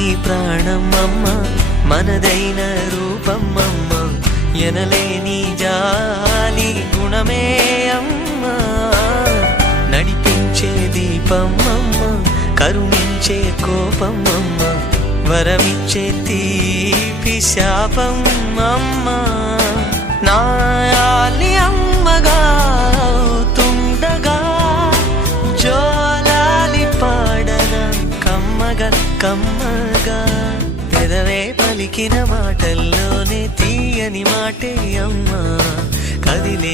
నీ ప్రాణం అమ్మ, మనదైన రూపం అమ్మ, ఎనలేని జాలి గుణమే అమ్మ. నడిపించే దీపం అమ్మ, కరుణించే కోపం అమ్మ, వరమిచ్చే తీపి శాపం అమ్మ. నాయాలి అమ్మగా అవుతుండగా జోలాలి పాడన కమ్మగా కమ్మగా. పెదవే పలికిన మాటల్లోనే తీయని మాటే అమ్మ, కదిలే